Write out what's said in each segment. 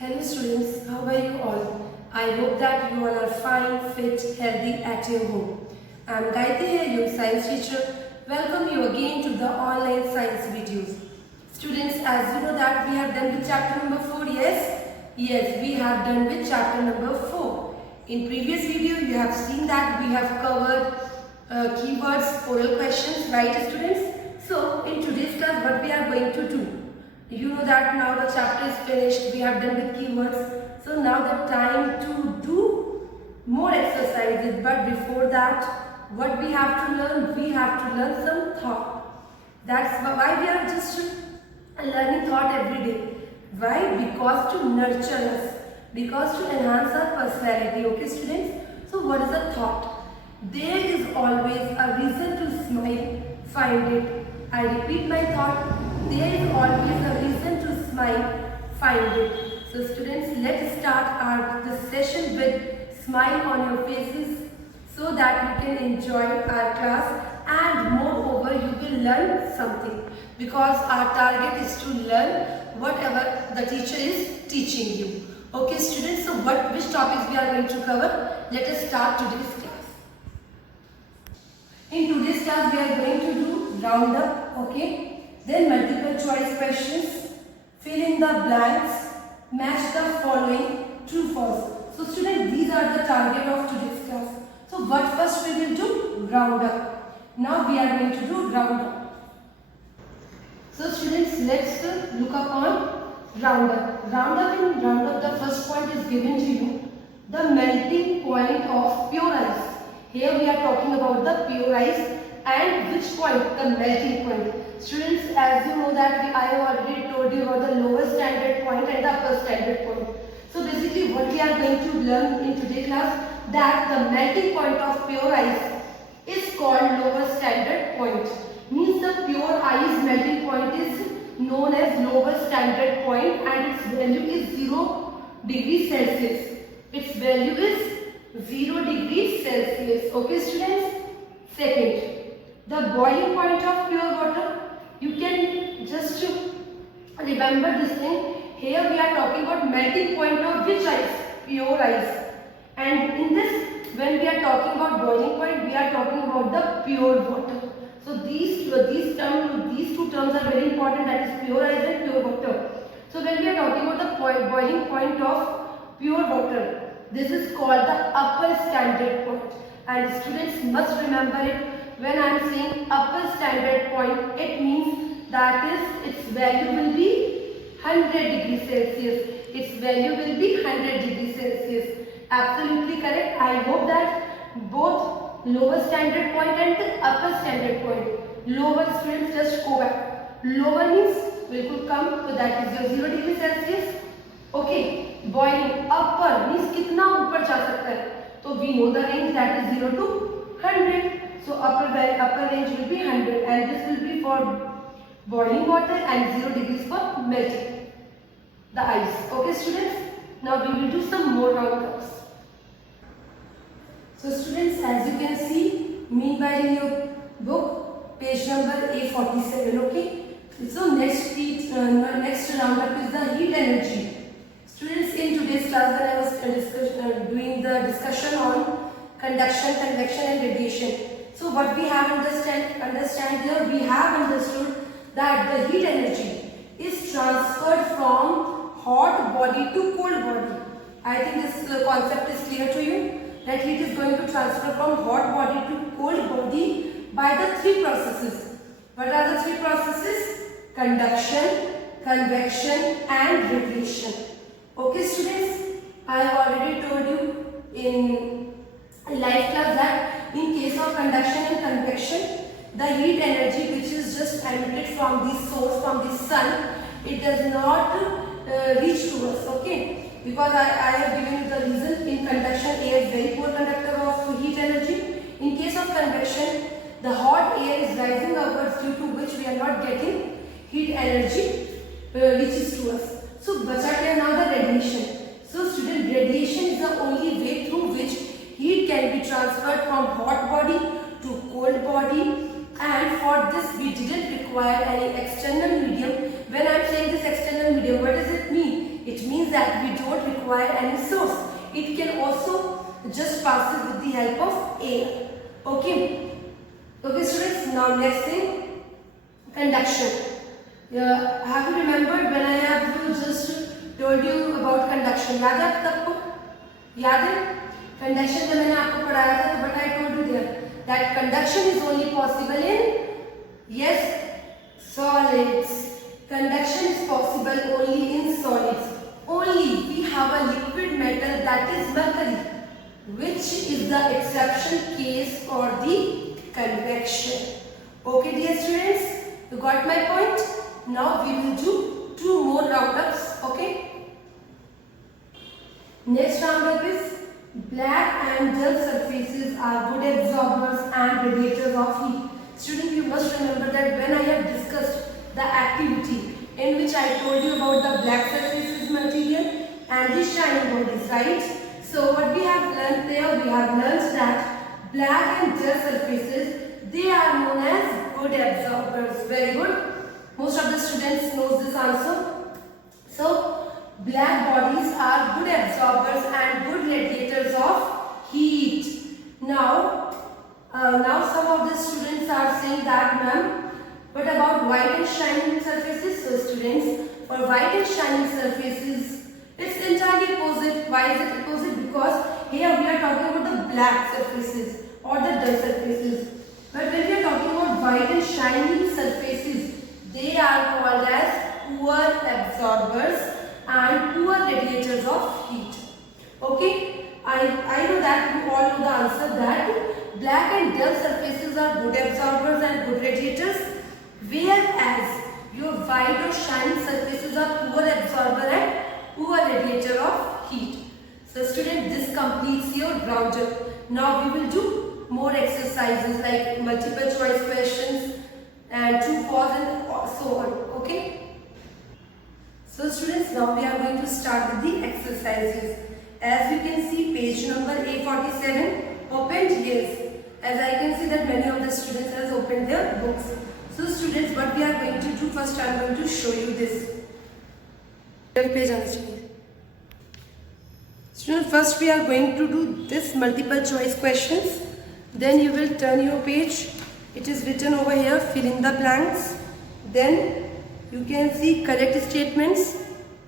Hello students, how are you all? I hope that you all are fine, fit, healthy at your home. I am Gayatri here, your science teacher. Welcome you again to the online science videos. Students, as you know that we have done with chapter number 4, yes? Yes, we have done with chapter number 4. In previous video, you have seen that we have covered keywords, oral questions, right students? So, in today's class, what we are going to do? You know that now the chapter is finished, we have done with keywords. So now the time to do more exercises. But before that, what we have to learn? We have to learn some thought. That's why we are just learning thought every day. Why? Because to nurture us. Because to enhance our personality. Okay students? So what is a thought? There is always a reason to smile. Find it. I repeat my thought. There is always a reason to smile. Find it. So students, let's start this session with smile on your faces so that you can enjoy our class, and moreover you will learn something, because our target is to learn whatever the teacher is teaching you. Okay students, so which topics we are going to cover? Let us start today's class. In today's class we are going to do roundup, okay? Then multiple choice questions, fill in the blanks, match the following, true, false. So students, these are the target of today's class. So what first we will do? Roundup. Now we are going to do roundup. So students, let's look upon roundup. Roundup, the first point is given to you, the melting point of pure ice. Here we are talking about the pure ice. And which point? The melting point. Students, as you know that I have already told you about the lower standard point and the upper standard point. So basically what we are going to learn in today's class, that the melting point of pure ice is called lower standard point. Means the pure ice melting point is known as lower standard point, and its value is 0 degrees Celsius. Its value is 0 degrees Celsius. Okay students? Second, the boiling point of pure water. You can just remember this thing. Here we are talking about melting point of which ice? Pure ice. And in this, when we are talking about boiling point, we are talking about the pure water. So these two terms are very important, that is pure ice and pure water. So when we are talking about the boiling point of pure water, this is called the upper standard point. And students must remember it. When I am saying upper standard point, it means that is its value will be 100 degrees Celsius. Its value will be 100 degrees Celsius. Absolutely correct. I hope that both lower standard point and the upper standard point. Lower, students, just go back. Lower means will come, so that is your 0 degrees Celsius. Okay. Boiling. Upper means कितना ऊपर जा सकता है. So we know the range, that is 0 to 100. So upper range will be 100, and this will be for boiling water and 0 degrees for melting the ice. Okay students? Now we will do some more roundups. So students, as you can see, meanwhile in your book, page number A47, okay? So next roundup is the heat energy. Students, in today's class when I was doing the discussion on conduction, convection and radiation. So what we have understand here, we have understood that the heat energy is transferred from hot body to cold body. I think this concept is clear to you, that heat is going to transfer from hot body to cold body by the 3 processes. What are the 3 processes? Conduction, convection and radiation. Okay students, I have already told you in live class that in case of conduction and convection, the heat energy which is just emitted from the source, from the sun, it does not reach to us, okay? Because I have given you the reason. In conduction, air is very poor conductor of heat energy. In case of convection, the hot air is rising upwards, due to which we are not getting heat energy reaches to us. So bacha kya now? The radiation. So student, radiation is the only way through which heat can be transferred from hot body to cold body, and for this we didn't require any external medium. When I am saying this external medium, what does it mean? It means that that we don't require any source. It can also just pass it with the help of air. Okay. Okay students, now next thing, conduction. Have you remembered when I have just told you about conduction? याद है आपको? याद है? Conduction जब मैंने आपको पढ़ाया था तो but I told you there that conduction is only possible in, yes, solids. Conduction is possible only in solids. Only we have a liquid metal, that is mercury, which is the exception case for the convection. Okay dear students, you got my point? Now we will do two more roundups. Okay. Next roundup is black and dull surfaces are good absorbers and radiators of heat. Student, you must remember that when I have discussed the activity in which I told you about the black surfaces material and the shining bodies, right? So what we have learned there, we have learned that black and dull surfaces, they are known as good absorbers. Very good. Most of the students knows this answer. So black bodies are good absorbers and good radiators of heat. Now some of the students are saying that, ma'am, what about white and shining surfaces? So students, for white and shining surfaces, it's entirely opposite. Why is it opposite? Because here we are talking about the black surfaces or the dull surfaces. But when we are talking about white and shining surfaces, they are called as poor absorbers and poor radiators of heat. Okay, I know that you all know the answer, that black and dull surfaces are good absorbers and good radiators, whereas your white or shining surfaces are poor absorber and poor radiator of heat. So student, this completes your roundup. Now we will do more exercises like multiple choice questions and true false and so on. Okay. So students, now we are going to start with the exercises. As you can see, page number A47 opened. Yes, as I can see that many of the students has opened their books. So students, what we are going to do, first I am going to show you this. Page on the screen. Students, first we are going to do this multiple choice questions. Then you will turn your page. It is written over here, fill in the blanks. Then you can see correct statements,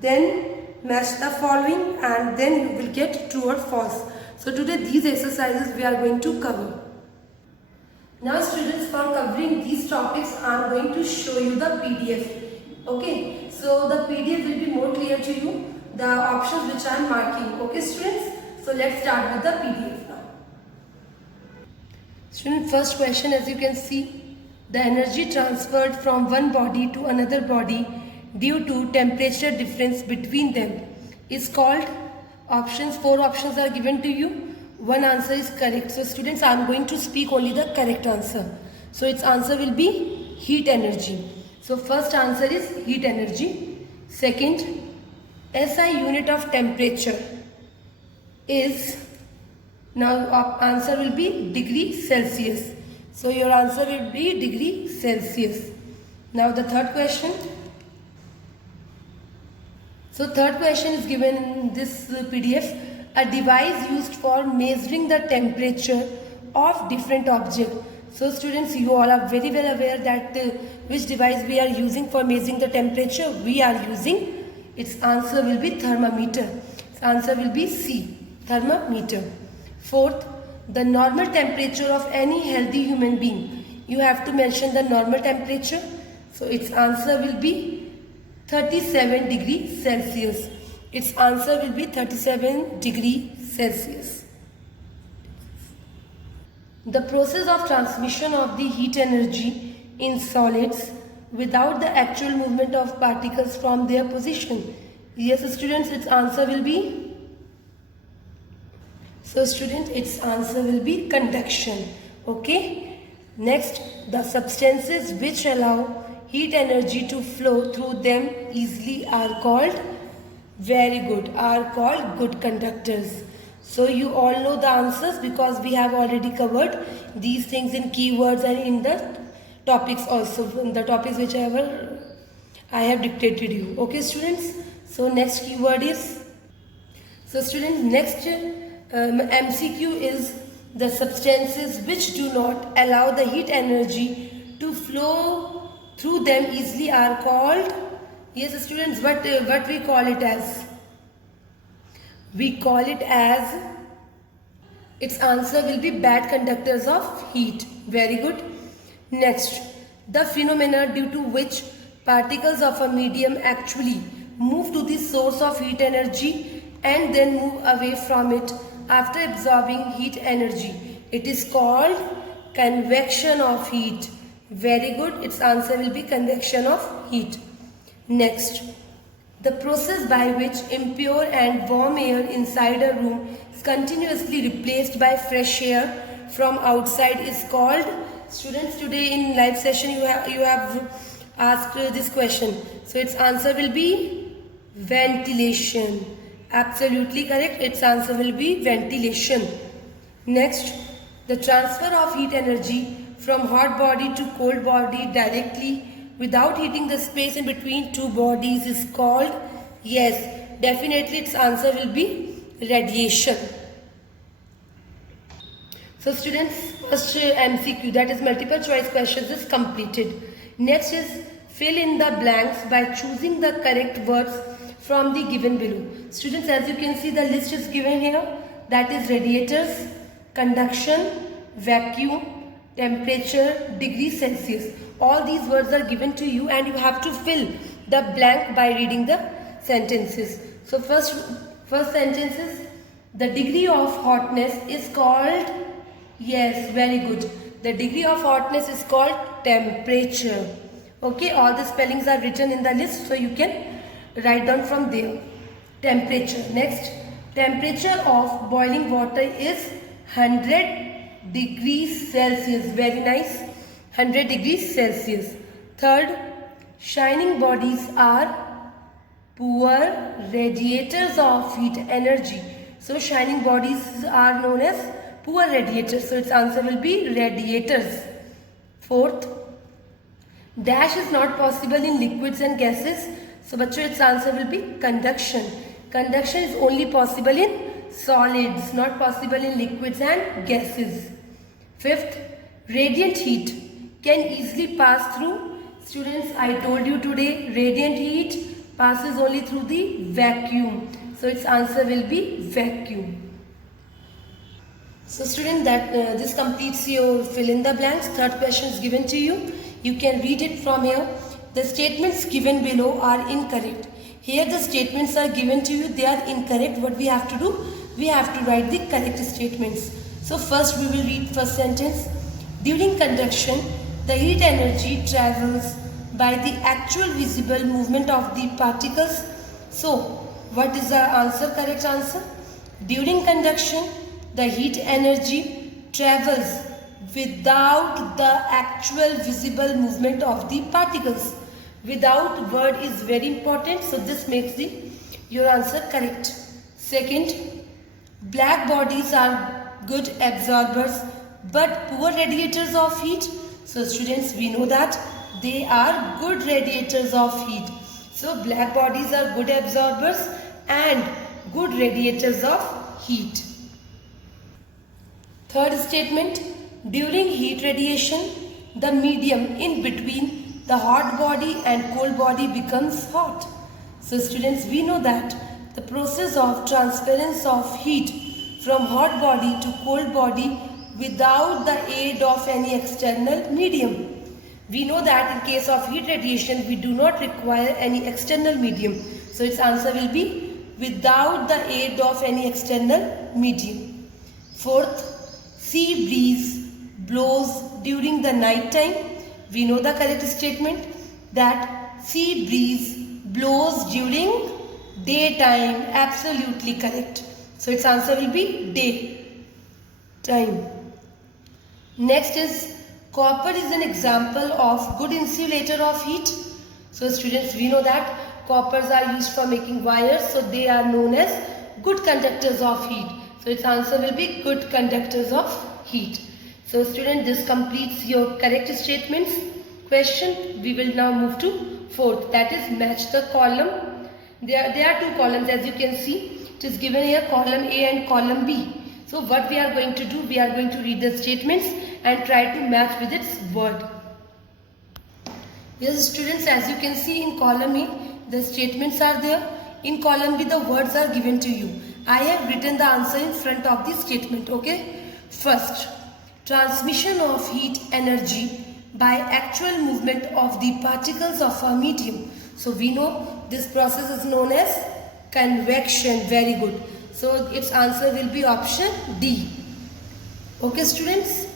then match the following, and then you will get true or false. So today these exercises we are going to cover. Now students, for covering these topics I am going to show you the PDF. Okay, so the PDF will be more clear to you, the options which I am marking. Okay students, so let's start with the PDF now. Student, first question, as you can see, the energy transferred from one body to another body due to temperature difference between them is called, options, 4 options are given to you. One answer is correct. So students, I am going to speak only the correct answer. So its answer will be heat energy. So first answer is heat energy. Second, SI unit of temperature is, now answer will be degree Celsius. So your answer will be degree Celsius. Now the third question. So third question is given in this PDF. A device used for measuring the temperature of different objects. So students, you all are very well aware that which device we are using for measuring the temperature. We are using, its answer will be thermometer. Its answer will be C, thermometer. Fourth, the normal temperature of any healthy human being. You have to mention the normal temperature. So its answer will be 37 degrees Celsius. Its answer will be 37 degrees Celsius. The process of transmission of the heat energy in solids without the actual movement of particles from their position. Yes students, its answer will be, so student, its answer will be conduction. Okay. Next, the substances which allow heat energy to flow through them easily are called, very good, are called good conductors. So you all know the answers because we have already covered these things in keywords and in the topics also, in the topics which I have dictated you. Okay students. So next keyword is So students, next MCQ is the substances which do not allow the heat energy to flow through them easily are called, yes students, what we call it as? We call it as, its answer will be bad conductors of heat. Very good. Next, the phenomena due to which particles of a medium actually move to the source of heat energy and then move away from it after absorbing heat energy. It is called convection of heat. Very good. Its answer will be convection of heat. Next, the process by which impure and warm air inside a room is continuously replaced by fresh air from outside is called, students, today in live session you have asked this question. So its answer will be ventilation. Absolutely correct. Its answer will be ventilation. Next, the transfer of heat energy from hot body to cold body directly without heating the space in between two bodies is called, yes, definitely its answer will be radiation. So students, first MCQ, that is multiple choice questions, is completed. Next is fill in the blanks by choosing the correct words from the given below. Students, as you can see, the list is given here, that is radiators, conduction, vacuum, temperature, degrees Celsius. All these words are given to you and you have to fill the blank by reading the sentences. So first sentence is, the degree of hotness is called, yes, very good. The degree of hotness is called temperature. Okay, all the spellings are written in the list so you can write down from there. Temperature. Next, temperature of boiling water is 100 degrees Celsius. Very nice. 100 degrees Celsius. Third, shining bodies are poor radiators of heat energy. So shining bodies are known as poor radiators. So its answer will be radiators. Fourth, dash is not possible in liquids and gases. So bachcho, its answer will be conduction. Conduction is only possible in solids, not possible in liquids and gases. Fifth, radiant heat can easily pass through, students, I told you today, radiant heat passes only through the vacuum. So its answer will be vacuum. So student, that this completes your fill in the blanks. Third question is given to you. You can read it from here. The statements given below are incorrect. Here the statements are given to you, they are incorrect. What we have to do? We have to write the correct statements. So first we will read first sentence. During conduction, the heat energy travels by the actual visible movement of the particles. So, what is the answer? Correct answer? During conduction, the heat energy travels without the actual visible movement of the particles. Without word is very important, so this makes your answer correct. Second, black bodies are good absorbers but poor radiators of heat. So students, we know that they are good radiators of heat. So black bodies are good absorbers and good radiators of heat. Third statement, during heat radiation, the medium in between the hot body and cold body becomes hot. So students, we know that the process of transference of heat from hot body to cold body without the aid of any external medium. We know that in case of heat radiation, we do not require any external medium. So its answer will be without the aid of any external medium. Fourth, sea breeze blows during the night time. We know the correct statement that sea breeze blows during daytime. Absolutely correct. So its answer will be daytime. Next is copper is an example of good insulator of heat. So students, we know that coppers are used for making wires, so they are known as good conductors of heat. So its answer will be good conductors of heat. So student, this completes your correct statements. Question, we will now move to fourth, that is match the column. There are two columns, as you can see. It is given here column A and column B. So what we are going to do, we are going to read the statements and try to match with its word. Yes students, as you can see in column A, the statements are there. In column B, the words are given to you. I have written the answer in front of the statement, okay? First, transmission of heat energy by actual movement of the particles of a medium. So we know this process is known as convection. Very good. So its answer will be option D. Okay students?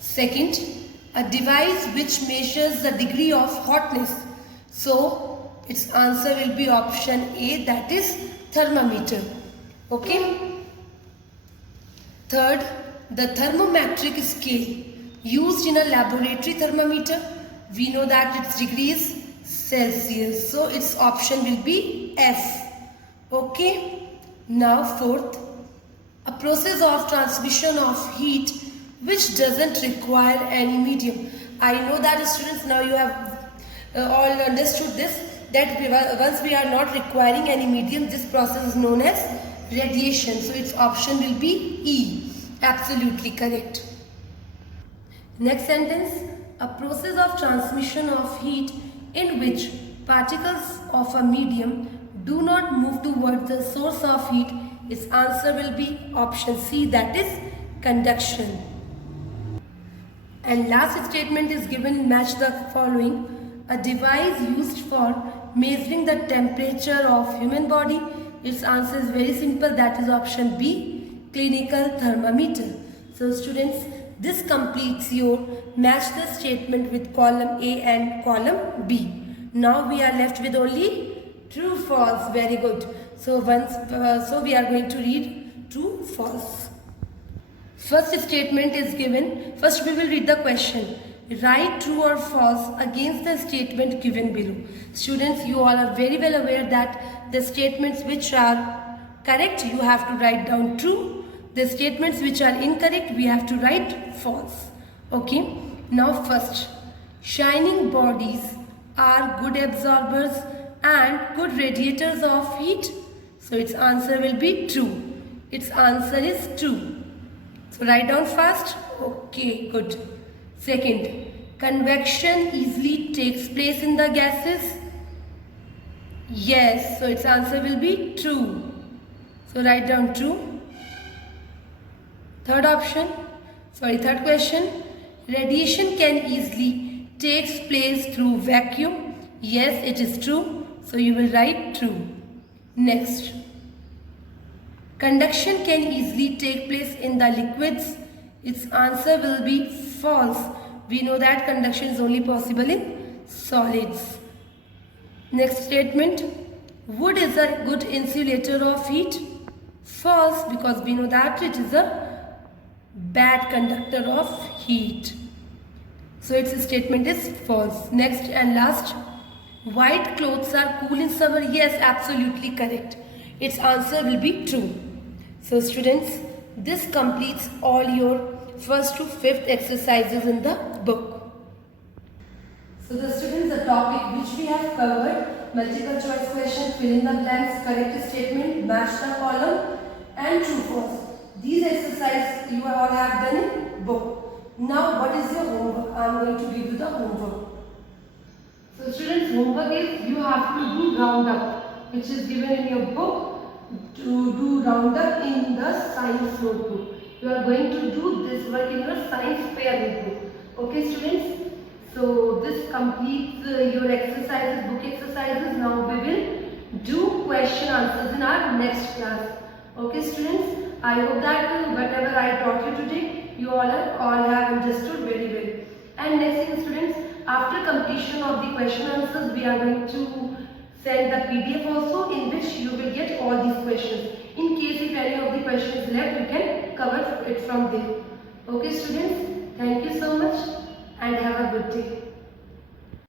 Second, a device which measures the degree of hotness. So its answer will be option A, that is thermometer. Okay. Third, the thermometric scale used in a laboratory thermometer. We know that its degree is Celsius. So its option will be F. Okay. Now fourth, a process of transmission of heat which doesn't require any medium. I know that students, now you have all understood this, that once we are not requiring any medium, this process is known as radiation. So its option will be E. Absolutely correct. Next sentence, a process of transmission of heat in which particles of a medium do not move towards the source of heat. Its answer will be option C, that is conduction. And last statement is given, match the following. A device used for measuring the temperature of human body. Its answer is very simple, that is option B, clinical thermometer. So students, this completes your match the statement with column A and column B. Now we are left with only true, false. Very good. So we are going to read true, false. First statement is given. First we will read the question. Write true or false against the statement given below. Students, you all are very well aware that the statements which are correct, you have to write down true. The statements which are incorrect, we have to write false. Okay. Now first, shining bodies are good absorbers and good radiators of heat. So its answer will be true. Its answer is true. So write down fast. Okay, good. Second, convection easily takes place in the gases. Yes, so its answer will be true. So write down true. Third question, radiation can easily takes place through vacuum. Yes, it is true. So you will write true. Next, conduction can easily take place in the liquids. Its answer will be false. We know that conduction is only possible in solids. Next statement, wood is a good insulator of heat. False, because we know that it is a bad conductor of heat. So its statement is false. Next and last, white clothes are cool in summer. Yes, absolutely correct. Its answer will be true. So students, this completes all your first to fifth exercises in the book. So the students, the topic which we have covered, multiple choice question, fill in the blanks, correct statement, match the column and true false. These exercises you all have done in book. Now what is your homework? I am going to give you the homework. So students, homework is you have to do roundup, which is given in your book, to do roundup in the science notebook. You are going to do this work in your science fair notebook. Okay students? So this completes your exercises, book exercises. Now we will do question answers in our next class. Okay students? I hope that whatever I taught you today, you all have understood very well. And next thing students, after completion of the question answers, we are going to send the PDF also, in which you will get all these questions. In case if any of the questions left, you can cover it from there. Okay students, thank you so much and have a good day.